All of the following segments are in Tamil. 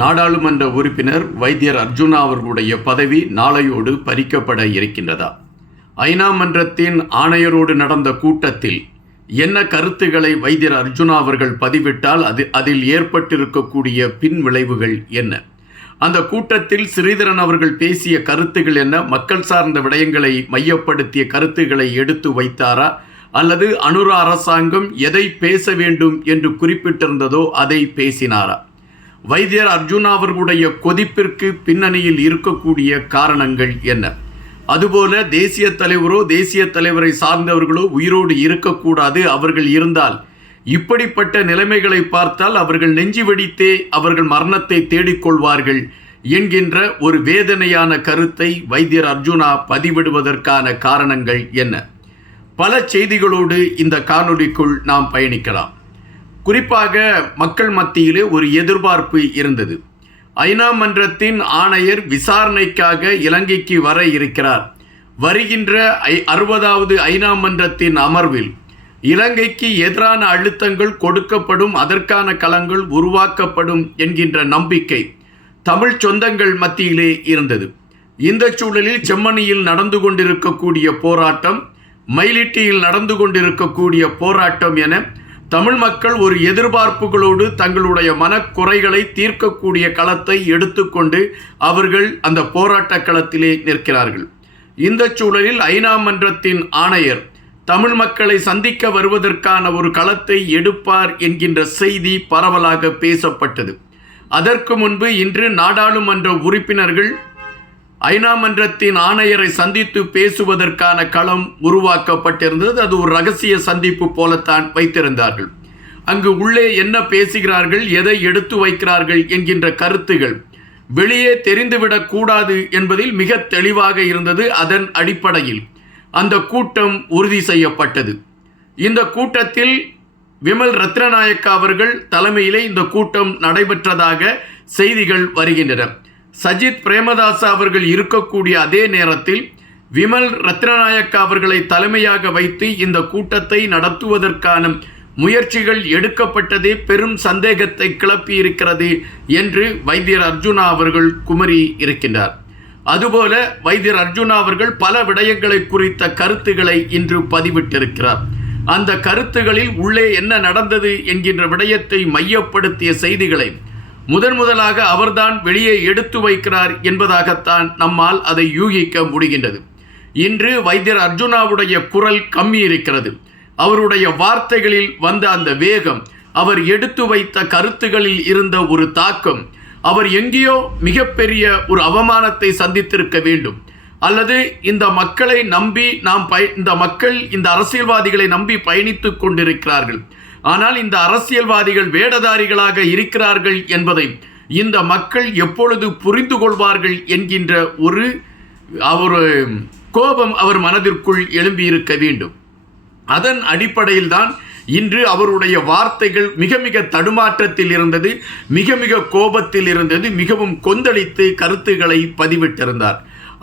நாடாளுமன்ற உறுப்பினர் வைத்தியர் அர்ஜுனா அவர்களுடைய பதவி நாளையோடு பறிக்கப்பட இருக்கின்றதா? ஐநா மன்றத்தின் ஆணையரோடு நடந்த கூட்டத்தில் என்ன கருத்துக்களை வைத்தியர் அர்ஜுனா அவர்கள் பதிவிட்டால் அது அதில் ஏற்பட்டிருக்கக்கூடிய பின் விளைவுகள் என்ன? அந்த கூட்டத்தில் ஸ்ரீதரன் அவர்கள் பேசிய கருத்துகள் என்ன? மக்கள் சார்ந்த விடயங்களை மையப்படுத்திய கருத்துக்களை எடுத்து வைத்தாரா? அல்லது அனுரா அரசாங்கம் எதை பேச வேண்டும் என்று குறிப்பிட்டிருந்ததோ அதை பேசினாரா? வைத்தியர் அர்ஜுனா அவர்களுடைய கொதிப்பிற்கு பின்னணியில் இருக்கக்கூடிய காரணங்கள் என்ன? அதுபோல தேசிய தலைவரோ தேசிய தலைவரை சார்ந்தவர்களோ உயிரோடு இருக்கக்கூடாது அவர்கள் இருந்தால். இப்படிப்பட்ட நிலைமைகளை பார்த்தால் அவர்கள் நெஞ்சு வெடித்தே அவர்கள் மரணத்தை தேடிக்கொள்வார்கள் என்கின்ற ஒரு வேதனையான கருத்தை வைத்தியர் அர்ஜுனா பதிவிடுவதற்கான காரணங்கள் என்ன? பல செய்திகளோடு இந்த காணொலிக்குள் நாம் பயணிக்கலாம். குறிப்பாக மக்கள் மத்தியிலே ஒரு எதிர்பார்ப்பு இருந்தது. ஐநா மன்றத்தின் ஆணையர் விசாரணைக்காக இலங்கைக்கு வர இருக்கிறார். வருகின்ற ஐ அறுபதாவது ஐநா மன்றத்தின் அமர்வில் இலங்கைக்கு எதிரான அழுத்தங்கள் கொடுக்கப்படும் அதற்கான களங்கள் உருவாக்கப்படும் என்கின்ற நம்பிக்கை தமிழ் சொந்தங்கள் மத்தியிலே இருந்தது. இந்த சூழலில் செம்மணியில் நடந்து கொண்டிருக்கக்கூடிய போராட்டம் மயிலிட்டியில் நடந்து கொண்டிருக்கக்கூடிய போராட்டம் என தமிழ் மக்கள் ஒரு எதிர்பார்ப்புகளோடு தங்களுடைய மனக்குறைகளை தீர்க்கக்கூடிய களத்தை எடுத்துக்கொண்டு அவர்கள் அந்த போராட்ட களத்திலே நிற்கிறார்கள். இந்த சூழலில் ஐநா மன்றத்தின் ஆணையர் தமிழ் மக்களை சந்திக்க வருவதற்கான ஒரு களத்தை எடுப்பார் என்கின்ற செய்தி பரவலாக பேசப்பட்டது. அதற்கு முன்பு இன்று நாடாளுமன்ற உறுப்பினர்கள் ஐநா மன்றத்தின் ஆணையரை சந்தித்து பேசுவதற்கான களம் உருவாக்கப்பட்டிருந்தது. அது ஒரு ரகசிய சந்திப்பு போலத்தான் வைத்திருந்தார்கள். அங்கு உள்ளே என்ன பேசுகிறார்கள் எதை எடுத்து வைக்கிறார்கள் என்கின்ற கருத்துகள் வெளியே தெரிந்துவிடக் கூடாது என்பதில் மிக தெளிவாக இருந்தது அதன் அடிப்படையில். அந்த கூட்டம் உறுதி செய்யப்பட்டது. இந்த கூட்டத்தில் விமல் ரத்னநாயக்கா அவர்கள் தலைமையிலே இந்த கூட்டம் நடைபெற்றதாக செய்திகள் வருகின்றன. சஜித் பிரேமதாச அவர்கள் இருக்கக்கூடிய அதே நேரத்தில் விமல் ரத்னநாயக்க அவர்களை தலைமையாக வைத்து இந்த கூட்டத்தை நடத்துவதற்கான முயற்சிகள் எடுக்கப்பட்டதே பெரும் சந்தேகத்தை கிளப்பி இருக்கிறது என்று வைத்தியர் அர்ஜுனா அவர்கள் குமரி இருக்கின்றார். அதுபோல வைத்தியர் அர்ஜுனா அவர்கள் பல விடயங்களை குறித்த கருத்துக்களை இன்று பதிவிட்டிருக்கிறார். அந்த கருத்துகளில் உள்ளே என்ன நடந்தது என்கின்ற விடயத்தை மையப்படுத்திய செய்திகளை முதன் முதலாக அவர்தான் வெளியே எடுத்து வைக்கிறார் என்பதாகத்தான் நம்மால் அதை யூகிக்க முடிகின்றது. இன்று வைத்தியர் அர்ஜுனாவுடைய குரல் கம்மி இருக்கிறது அவருடைய வார்த்தைகளில் வந்த அந்த வேகம் அவர் எடுத்து வைத்த கருத்துகளில் இருந்த ஒரு தாக்கம் அவர் எங்கேயோ மிகப்பெரிய ஒரு அவமானத்தை சந்தித்திருக்க வேண்டும். அல்லது இந்த மக்களை நம்பி நாம் பய இந்த மக்கள் இந்த அரசியல்வாதிகளை நம்பி பயணித்து கொண்டிருக்கிறார்கள். ஆனால் இந்த அரசியல்வாதிகள் வேடதாரிகளாக இருக்கிறார்கள் என்பதை இந்த மக்கள் எப்பொழுது புரிந்து கொள்வார்கள் என்கின்ற ஒரு அவர் கோபம் அவர் மனதிற்குள் எழும்பியிருக்க வேண்டும். அதன் அடிப்படையில் தான் இன்று அவருடைய வார்த்தைகள் மிக மிக தடுமாற்றத்தில் இருந்தது மிக மிக கோபத்தில் இருந்தது மிகவும் கொந்தளித்து கருத்துக்களை பதிவிட்டிருந்தார்.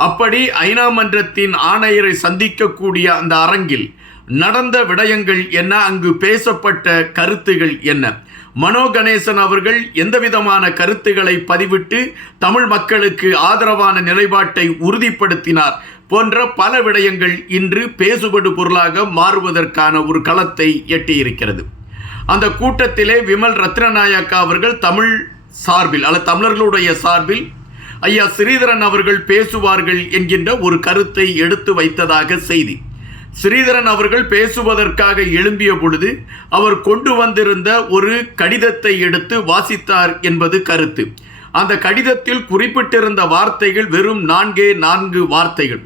அப்படி ஐநா மன்றத்தின் ஆணையரை சந்திக்கக்கூடிய அந்த அரங்கில் நடந்த விடயங்கள் என்ன? அங்கு பேசப்பட்ட கருத்துகள் என்ன? மனோ கணேசன் அவர்கள் எந்த விதமான கருத்துக்களை பதிவிட்டு தமிழ் மக்களுக்கு ஆதரவான நிலைப்பாட்டை உறுதிப்படுத்தினார் போன்ற பல விடயங்கள் இன்று பேசுபடு பொருளாக மாறுவதற்கான ஒரு களத்தை எட்டியிருக்கிறது. அந்த கூட்டத்திலே விமல் ரத்னநாயக்கா அவர்கள் தமிழ் சார்பில் அல்ல தமிழர்களுடைய சார்பில் ஐயா ஸ்ரீதரன் அவர்கள் பேசுவார்கள் என்கின்ற ஒரு கருத்தை எடுத்து வைத்ததாக செய்தி. ஸ்ரீதரன் அவர்கள் பேசுவதற்காக எழும்பிய பொழுது அவர் கொண்டு வந்திருந்த ஒரு கடிதத்தை எடுத்து வாசித்தார் என்பது கருத்து. அந்த கடிதத்தில் குறிப்பிட்டிருந்த வார்த்தைகள் வெறும் நான்கே நான்கு வார்த்தைகள்.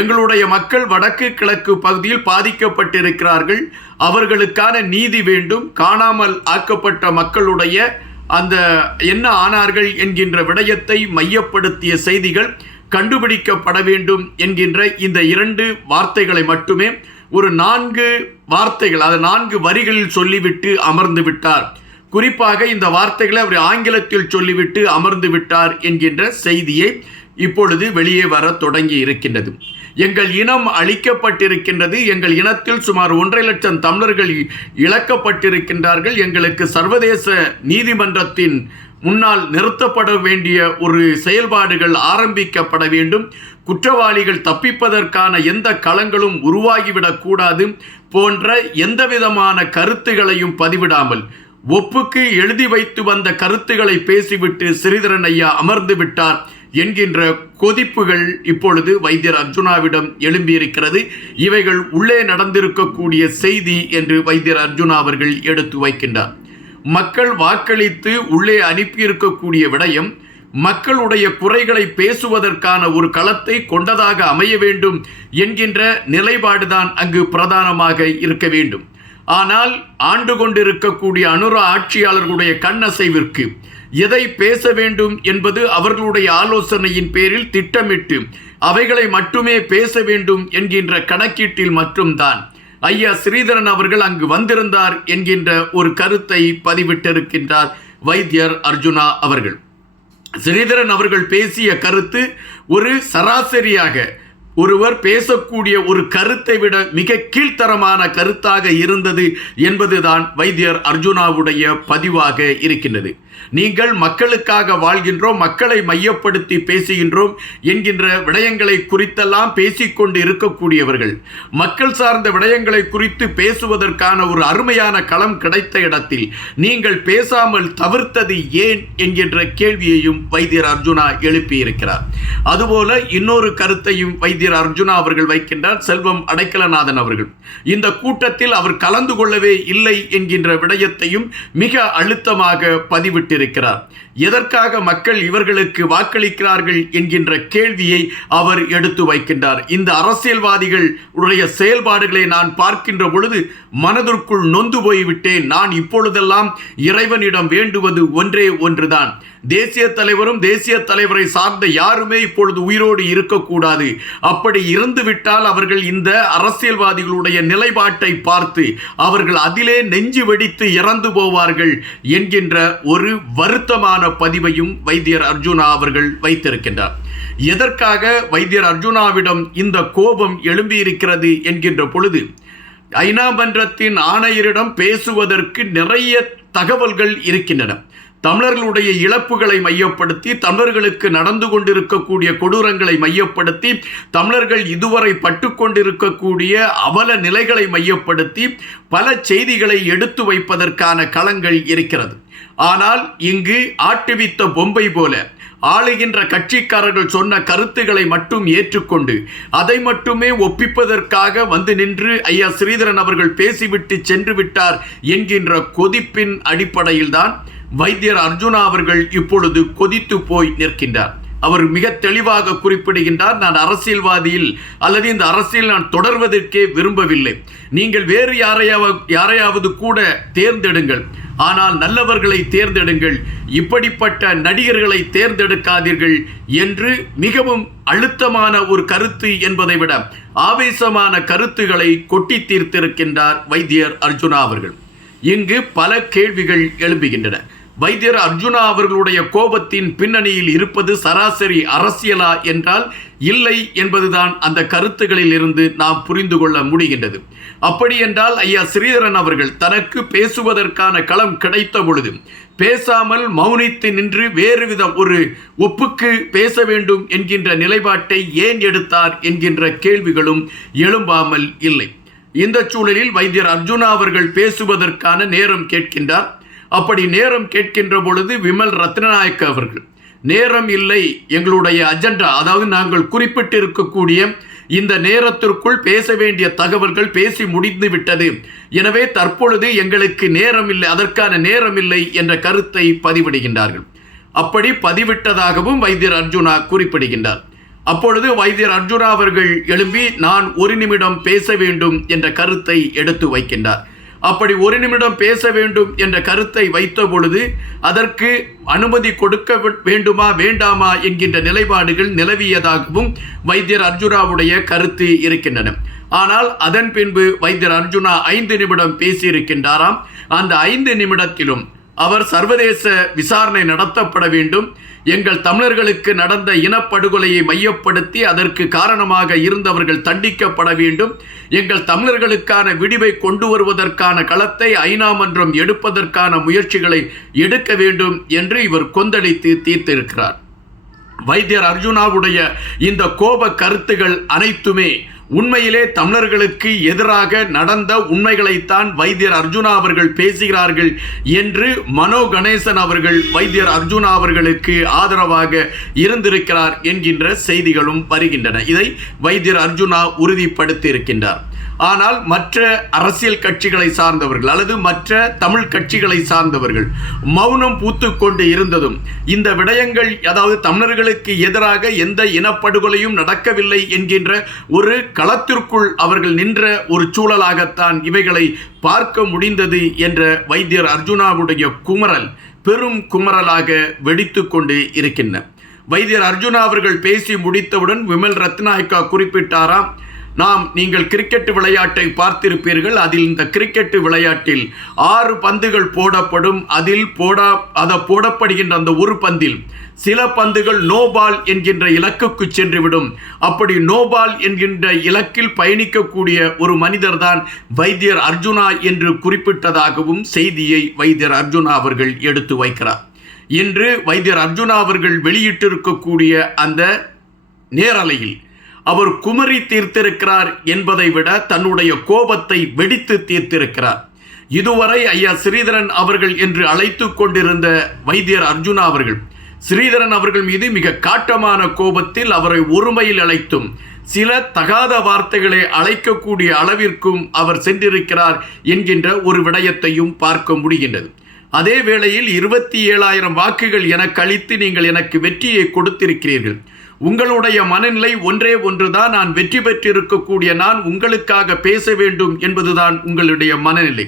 எங்களுடைய மக்கள் வடக்கு கிழக்கு பகுதியில் பாதிக்கப்பட்டிருக்கிறார்கள். அவர்களுக்கான நீதி வேண்டும். காணாமல் ஆக்கப்பட்ட மக்களுடைய அந்த என்ன ஆனார்கள் என்கின்ற விடயத்தை மையப்படுத்திய செய்திகள் கண்டுபிடிக்கப்பட வேண்டும் என்கின்ற இந்த இரண்டு வார்த்தைகளை மட்டுமே ஒரு நான்கு வார்த்தைகள் அது நான்கு வரிகளில் சொல்லிவிட்டு அமர்ந்து விட்டார். குறிப்பாக இந்த வார்த்தைகளை அவர் ஆங்கிலத்தில் சொல்லிவிட்டு அமர்ந்து விட்டார் என்கின்ற செய்தியை இப்பொழுது வெளியே வர தொடங்கி இருக்கின்றது. எங்கள் இனம் அழிக்கப்பட்டிருக்கின்றது எங்கள் இனத்தில் சுமார் ஒன்றரை லட்சம் தமிழர்கள் இழக்கப்பட்டிருக்கின்றார்கள் எங்களுக்கு சர்வதேச நீதிமன்றத்தின் முன்னால் நிறுத்தப்பட வேண்டிய ஒரு செயல்பாடுகள் ஆரம்பிக்கப்பட வேண்டும். குற்றவாளிகள் தப்பிப்பதற்கான எந்த களங்களும் உருவாகிவிடக்கூடாது போன்ற எந்தவிதமான கருத்துகளையும் பதிவிடாமல். ஒப்புக்கு எழுதி வைத்து வந்த கருத்துக்களை பேசிவிட்டு ஸ்ரீதரன் ஐயா அமர்ந்து விட்டார் என்கின்ற கொதிப்புகள் இப்பொழுது வைத்தியர் அர்ஜுனாவிடம் எழும்பியிருக்கிறது. இவைகள் உள்ளே நடந்திருக்கக்கூடிய செய்தி என்று வைத்தியர் அர்ஜுனா அவர்கள் எடுத்து வைக்கின்றார். மக்கள் வாக்களித்து உள்ளே அனுப்பியிருக்கக்கூடிய விடயம் மக்களுடைய குறைகளை பேசுவதற்கான ஒரு களத்தை கொண்டதாக அமைய வேண்டும் என்கின்ற நிலைப்பாடுதான் அங்கு பிரதானமாக இருக்க வேண்டும். ஆனால் ஆண்டு கொண்டிருக்கக்கூடிய அனுர ஆட்சியாளர்களுடைய கண்ணசைவிற்கு எதை பேச வேண்டும் என்பது அவர்களுடைய ஆலோசனையின் பேரில் திட்டமிட்டு அவைகளை மட்டுமே பேச வேண்டும் என்கின்ற கணக்கீட்டில் மட்டும்தான் ஐயா ஸ்ரீதரன் அவர்கள் அங்கு வந்திருந்தார் என்கின்ற ஒரு கருத்தை பதிவிட்டிருக்கின்றார் வைத்தியர் அர்ஜுனா அவர்கள். ஸ்ரீதரன் அவர்கள் பேசிய கருத்து ஒரு சராசரியாக ஒருவர் பேசக்கூடிய ஒரு கருத்தை விட மிக கீழ்த்தரமான கருத்தாக இருந்தது என்பதுதான் வைத்தியர் அர்ஜுனாவுடைய பதிவாக இருக்கின்றது. நீங்கள் மக்களுக்காக வாழ்கின்றோம் மக்களை மையப்படுத்தி பேசுகின்றோம் என்கின்ற விடயங்களை குறித்தெல்லாம் பேசிக்கொண்டு இருக்கக்கூடியவர்கள் மக்கள் சார்ந்த விடயங்களை குறித்து பேசுவதற்கான ஒரு அருமையான களம் கிடைத்த இடத்தில் நீங்கள் பேசாமல் தவிர்த்தது ஏன் என்கின்ற கேள்வியையும் வைத்தியர் அர்ஜுனா எழுப்பியிருக்கிறார். அதுபோல இன்னொரு கருத்தையும் வைத்தியர் அர்ஜுனா அவர்கள் வைக்கின்றார் செல்வம் அடைக்கலநாதன் அவர்கள். இந்த கூட்டத்தில் அவர் கலந்து கொள்ளவே இல்லை என்கின்ற விடயத்தையும் மிக அழுத்தமாக பதிவிட்டிருக்கிறார். எதற்காக மக்கள் இவர்களுக்கு வாக்களிக்கிறார்கள் என்கின்ற கேள்வியை அவர் எடுத்து வைக்கின்றார். இந்த அரசியல்வாதிகள் உடைய செயல்பாடுகளை நான் பார்க்கின்ற பொழுது மனதிற்குள் நொந்து போய்விட்டேன். நான் இப்பொழுதெல்லாம் இறைவனிடம் வேண்டுவது ஒன்றே ஒன்றுதான். தேசிய தலைவரும் தேசிய தலைவரை சார்ந்த யாருமே இப்பொழுது உயிரோடு இருக்கக்கூடாது. அப்படி இருந்துவிட்டால் அவர்கள் இந்த அரசியல்வாதிகளுடைய நிலைப்பாட்டை பார்த்து அவர்கள் அதிலே நெஞ்சு வெடித்து இறந்து போவார்கள் என்கின்ற ஒரு வருத்தமான பதிவையும் வைத்தியர் அர்ஜுனா அவர்கள் வைத்திருக்கின்றார். எதற்காக வைத்தியர் அர்ஜுனாவிடம் இந்த கோபம் எழும்பியிருக்கிறது என்கின்ற பொழுது ஐநா மன்றத்தின் ஆணையரிடம் பேசுவதற்கு நிறைய தகவல்கள் இருக்கின்றன. தமிழர்களுடைய இழப்புகளை மையப்படுத்தி தமிழர்களுக்கு நடந்து கொண்டிருக்கக்கூடிய கொடூரங்களை மையப்படுத்தி தமிழர்கள் இதுவரை பட்டுக்கொண்டிருக்கக்கூடிய அவல நிலைகளை மையப்படுத்தி பல செய்திகளை எடுத்து வைப்பதற்கான களங்கள் இருக்கிறது. ஆனால் இங்கு ஆட்டுவித்த பொம்பை போல ஆளுகின்ற கட்சிக்காரர்கள் சொன்ன கருத்துக்களை மட்டும் ஏற்றுக்கொண்டு அதை மட்டுமே ஒப்பிப்பதற்காக வந்து நின்று ஐயா ஸ்ரீதரன் அவர்கள் பேசிவிட்டு சென்று விட்டார் என்கின்ற கொதிப்பின் அடிப்படையில்தான் வைத்தியர் அர்ஜுனா அவர்கள் இப்பொழுது கொதித்து போய் நிற்கின்றார். அவர் மிக தெளிவாக குறிப்பிடுகின்றார் நான் அரசியல்வாதியில் அல்லது இந்த அரசியல் நான் தொடர்வதற்கே விரும்பவில்லை. நீங்கள் வேறு யாரையாவது யாரையாவது கூட தேர்ந்தெடுங்கள். ஆனால் நல்லவர்களை தேர்ந்தெடுங்கள். இப்படிப்பட்ட நடிகர்களை தேர்ந்தெடுக்காதீர்கள் என்று மிகவும் அழுத்தமான ஒரு கருத்து என்பதை விட ஆவேசமான கருத்துகளை கொட்டி தீர்த்திருக்கின்றார் வைத்தியர் அர்ஜுனா அவர்கள். இங்கு பல கேள்விகள் எழும்புகின்றன. வைத்தியர் அர்ஜுனா அவர்களுடைய கோபத்தின் பின்னணியில் இருப்பது சராசரி அரசியலா என்றால் இல்லை என்பதுதான் அந்த கருத்துகளில் இருந்து நாம் புரிந்து கொள்ள முடிகின்றது. அப்படி என்றால் ஐயா ஸ்ரீதரன் அவர்கள் தனக்கு பேசுவதற்கான களம் கிடைத்த பொழுது பேசாமல் மௌனித்து நின்று வேறு ஒரு ஒப்புக்கு பேச வேண்டும் என்கின்ற நிலைப்பாட்டை ஏன் எடுத்தார் என்கின்ற கேள்விகளும் எழும்பாமல் இல்லை. இந்த சூழலில் வைத்தியர் அர்ஜுனா அவர்கள் பேசுவதற்கான நேரம் கேட்கின்றார். அப்படி நேரம் கேட்கின்ற பொழுது விமல் ரத்னநாயக்க அவர்கள் நேரம் இல்லை எங்களுடைய அஜெண்டா. அதாவது நாங்கள் குறிப்பிட்டிருக்கக்கூடிய இந்த நேரத்திற்குள் பேச வேண்டிய தகவல்கள் பேசி முடிந்து விட்டது. எனவே தற்பொழுது எங்களுக்கு நேரம் இல்லை அதற்கான நேரம் இல்லை என்ற கருத்தை பதிவிடுகின்றார்கள். அப்படி பதிவிட்டதாகவும் வைத்தியர் அர்ஜுனா குறிப்பிடுகின்றார். அப்பொழுது வைத்தியர் அர்ஜுனா அவர்கள் எழும்பி நான் ஒரு நிமிடம் பேச வேண்டும் என்ற கருத்தை எடுத்து வைக்கின்றார். அப்படி ஒரு நிமிடம் பேச வேண்டும் என்ற கருத்தை வைத்த பொழுது அதற்கு அனுமதி கொடுக்க வேண்டுமா வேண்டாமா என்கின்ற நிலைப்பாடுகள் நிலவியதாகவும் வைத்தியர் அர்ஜுனாவுடைய கருத்து இருக்கின்றன. ஆனால் அதன் பின்பு வைத்தியர் அர்ஜுனா ஐந்து நிமிடம் பேசியிருக்கின்றாராம். அந்த ஐந்து நிமிடத்திலும் அவர் சர்வதேச விசாரணை நடத்தப்பட வேண்டும். எங்கள் தமிழர்களுக்கு நடந்த இனப்படுகொலையை மையப்படுத்தி அதற்கு காரணமாக இருந்தவர்கள் தண்டிக்கப்பட வேண்டும். எங்கள் தமிழர்களுக்கான விடிவை கொண்டு வருவதற்கான களத்தை ஐநா மன்றம் எடுப்பதற்கான முயற்சிகளை எடுக்க வேண்டும் என்று இவர் கொந்தளித்து தீர்த்திருக்கிறார். வைத்தியர் அர்ஜுனாவுடைய இந்த கோப கருத்துகள் அனைத்துமே உண்மையிலே தமிழர்களுக்கு எதிராக நடந்த உண்மைகளைத்தான் வைத்தியர் அர்ஜுனா அவர்கள் பேசுகிறார்கள் என்று மனோ கணேசன் அவர்கள் வைத்தியர் அர்ஜுனா அவர்களுக்கு ஆதரவாக இருந்திருக்கிறார் என்கின்ற செய்திகளும் வருகின்றன. இதை வைத்தியர் அர்ஜுனா உறுதிப்படுத்தி இருக்கின்றார் ஆனால் மற்ற அரசியல் கட்சிகளை சார்ந்தவர்கள் அல்லது மற்ற தமிழ் கட்சிகளை சார்ந்தவர்கள் மௌனம் பூத்து கொண்டு இருந்ததும் இந்த விடயங்கள் அதாவது தமிழர்களுக்கு எதிராக எந்த இனப்படுகொலையும் நடக்கவில்லை என்கின்ற ஒரு களத்திற்குள் அவர்கள் நின்ற ஒரு சூழலாகத்தான் இவைகளை பார்க்க முடிந்தது என்ற வைத்தியர் அர்ஜுனாவுடைய குமரல் பெரும் குமரலாக வெடித்து கொண்டு இருக்கின்றன. வைத்தியர் அர்ஜுனா அவர்கள் பேசி முடித்தவுடன் விமல் ரத்னாயக்கா குறிப்பிட்டாராம் நாம் நீங்கள் கிரிக்கெட் விளையாட்டை பார்த்திருப்பீர்கள். அதில் இந்த கிரிக்கெட் விளையாட்டில் ஆறு பந்துகள் போடப்படும். அதில் போடா அதை போடப்படுகின்ற அந்த ஒரு பந்தில் சில பந்துகள் நோபால் என்கின்ற இலக்குக்கு சென்றுவிடும். அப்படி நோபால் என்கின்ற இலக்கில் பயணிக்கக்கூடிய ஒரு மனிதர் தான் வைத்தியர் அர்ஜுனா என்று குறிப்பிட்டதாகவும் செய்தியை வைத்தியர் அர்ஜுனா அவர்கள் எடுத்து வைக்கிறார். இன்று வைத்தியர் அர்ஜுனா அவர்கள் வெளியிட்டிருக்கக்கூடிய அந்த நேரலையில் அவர் குமரி தீர்த்திருக்கிறார் என்பதை விட தன்னுடைய கோபத்தை வெடித்து தீர்த்திருக்கிறார். இதுவரை ஐயா ஸ்ரீதரன் அவர்கள் என்று அழைத்து கொண்டிருந்த வைத்தியர் அர்ஜுனா அவர்கள் ஸ்ரீதரன் அவர்கள் மீது மிக காட்டமான கோபத்தில் அவரை ஒருமையில் அழைத்தும் சில தகாத வார்த்தைகளை அழைக்கக்கூடிய அளவிற்கும் அவர் சென்றிருக்கிறார் என்கின்ற ஒரு விடயத்தையும் பார்க்க முடிகின்றது. அதே வேளையில் இருபத்தி ஏழாயிரம் வாக்குகள் எனக்கு அளித்து நீங்கள் எனக்கு வெற்றியை கொடுத்திருக்கிறீர்கள். உங்களுடைய மனநிலை ஒன்றே ஒன்றுதான். நான் வெற்றி பெற்றிருக்கக்கூடிய நான் உங்களுக்காக பேச வேண்டும் என்பதுதான் உங்களுடைய மனநிலை.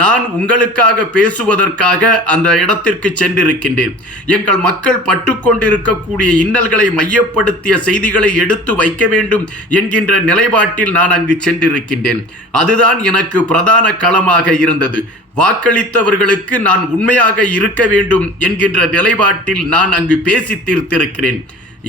நான் உங்களுக்காக பேசுவதற்காக அந்த இடத்திற்கு சென்றிருக்கின்றேன். எங்கள் மக்கள் பட்டுக்கொண்டிருக்கக்கூடிய இன்னல்களை மையப்படுத்திய செய்திகளை எடுத்து வைக்க வேண்டும் என்கின்ற நிலைப்பாட்டில் நான் அங்கு சென்றிருக்கின்றேன். அதுதான் எனக்கு பிரதான களமாக இருந்தது. வாக்களித்தவர்களுக்கு நான் உண்மையாக இருக்க வேண்டும் என்கின்ற நிலைப்பாட்டில் நான் அங்கு பேசி தீர்த்திருக்கிறேன்.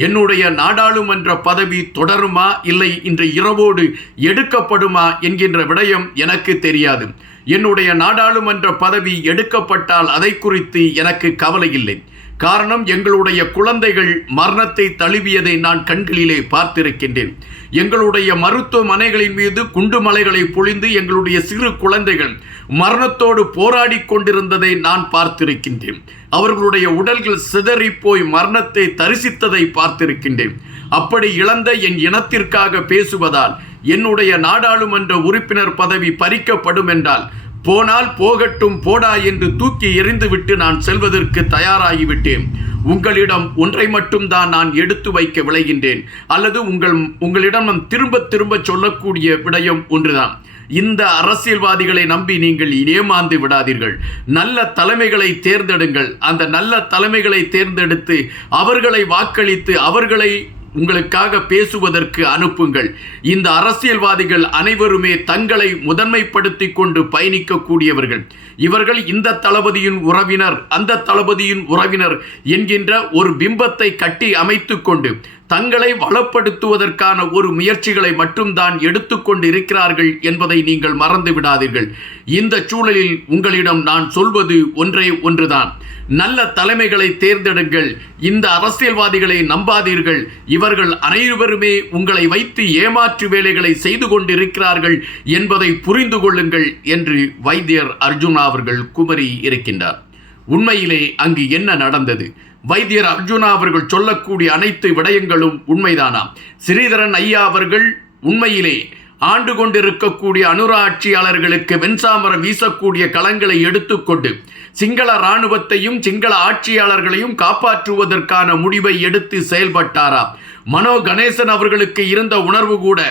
என்னுடைய நாடாளுமன்ற பதவி தொடருமா இல்லை இன்று இரவோடு எடுக்கப்படுமா என்கின்ற விடயம் எனக்கு தெரியாது. என்னுடைய நாடாளுமன்ற பதவி எடுக்கப்பட்டால் அதை குறித்து எனக்கு கவலை இல்லை. காரணம் எங்களுடைய குழந்தைகள் மரணத்தை தழுவியதை நான் கண்களிலே பார்த்திருக்கின்றேன். எங்களுடைய மருத்துவமனைகளின் மீது குண்டுமலைகளை பொழிந்து எங்களுடைய சிறு குழந்தைகள் மரணத்தோடு போராடி கொண்டிருந்ததை நான் பார்த்திருக்கின்றேன். அவர்களுடைய உடல்கள் சிதறி போய் மரணத்தை தரிசித்ததை பார்த்திருக்கின்றேன். அப்படி இழந்த என் இனத்திற்காக பேசுவதால் என்னுடைய நாடாளுமன்ற உறுப்பினர் பதவி பறிக்கப்படும் என்றால் போனால் போகட்டும் போடா என்று தூக்கி எறிந்துவிட்டு நான் செல்வதற்கு தயாராகிவிட்டேன். உங்களிடம் ஒன்றை மட்டும்தான் நான் எடுத்து வைக்க விளைகின்றேன். அல்லது உங்கள் உங்களிடம் நான் திரும்ப திரும்ப சொல்லக்கூடிய விடயம் ஒன்றுதான். இந்த அரசியல்வாதிகளை நம்பி நீங்கள் ஏமாந்து விடாதீர்கள். நல்ல தலைமைகளை தேர்ந்தெடுங்கள். அந்த நல்ல தலைமைகளை தேர்ந்தெடுத்து அவர்களை வாக்களித்து அவர்களை உங்களுக்காக பேசுவதற்கு அனுப்புங்கள். இந்த அரசியல்வாதிகள் அனைவருமே தங்களை முதன்மைப்படுத்தி கொண்டு பயணிக்கக்கூடியவர்கள். இவர்கள் இந்த தளபதியின் உறவினர் அந்த தளபதியின் உறவினர் என்கின்ற ஒரு பிம்பத்தை கட்டி அமைத்து கொண்டு தங்களை வளப்படுத்துவதற்கான ஒரு முயற்சிகளை மட்டும்தான் எடுத்துக்கொண்டு இருக்கிறார்கள் என்பதை நீங்கள் மறந்து விடாதீர்கள். இந்த சூழலில் உங்களிடம் நான் சொல்வது ஒன்றே ஒன்றுதான். நல்ல தலைமைகளை தேர்ந்தெடுங்கள். இந்த அரசியல்வாதிகளை நம்பாதீர்கள். இவர்கள் அனைவருமே உங்களை வைத்து ஏமாற்று வேலைகளை செய்து கொண்டிருக்கிறார்கள் என்பதை புரிந்து கொள்ளுங்கள் என்று வைத்தியர் அர்ஜுனா அவர்கள் குமரி இருக்கின்றார். உண்மையிலே அங்கு என்ன நடந்தது? வைத்தியர் அர்ஜுனா அவர்கள் சொல்லக்கூடிய அனைத்து விடயங்களும் உண்மைதானாம் ஸ்ரீதரன் ஐயா அவர்கள் உண்மையிலே ஆண்டு கொண்டிருக்கக்கூடிய அனுரா ஆட்சியாளர்களுக்கு வெண்சாமரம் வீசக்கூடிய களங்களை எடுத்துக்கொண்டு சிங்கள இராணுவத்தையும் சிங்கள ஆட்சியாளர்களையும் காப்பாற்றுவதற்கான முடிவை எடுத்து செயல்பட்டாராம் மனோ கணேசன் அவர்களுக்கு இருந்த உணர்வு கூட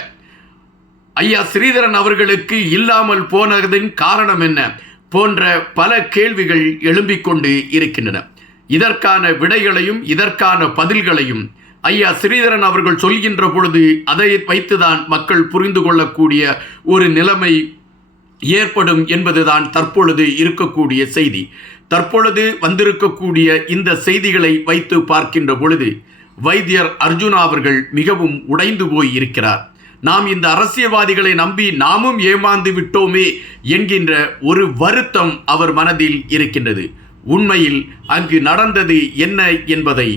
ஐயா ஸ்ரீதரன் அவர்களுக்கு இல்லாமல் போனதின் காரணம் என்ன? போன்ற பல கேள்விகள் எழும்பிக் கொண்டு இருக்கின்றன. இதற்கான விடைகளையும் இதற்கான பதில்களையும் ஐயா ஸ்ரீதரன் அவர்கள் சொல்கின்ற பொழுது அதை வைத்துதான் மக்கள் புரிந்து கொள்ளக்கூடிய ஒரு நிலைமை ஏற்படும் என்பதுதான் தற்பொழுது இருக்கக்கூடிய செய்தி. தற்பொழுது வந்திருக்கக்கூடிய இந்த செய்திகளை வைத்து பார்க்கின்ற பொழுது வைத்தியர் அர்ஜுனா அவர்கள் மிகவும் உடைந்து போய் இருக்கிறார். நாம் இந்த அரசியல்வாதிகளை நம்பி நாமும் ஏமாந்து விட்டோமே என்கின்ற ஒரு வருத்தம் அவர் மனதில் இருக்கின்றது. உண்மையில் அங்கு நடந்தது என்ன என்பதை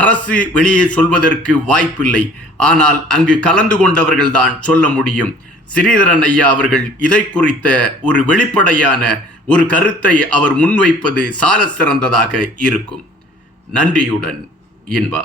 அரசு வெளியே சொல்வதற்கு வாய்ப்பில்லை. ஆனால் அங்கு கலந்து கொண்டவர்கள்தான் சொல்ல முடியும். ஸ்ரீதரன் ஐயா அவர்கள் இதை குறித்த ஒரு வெளிப்படையான ஒரு கருத்தை அவர் முன்வைப்பது சால சிறந்ததாக இருக்கும். நன்றியுடன் இன்பா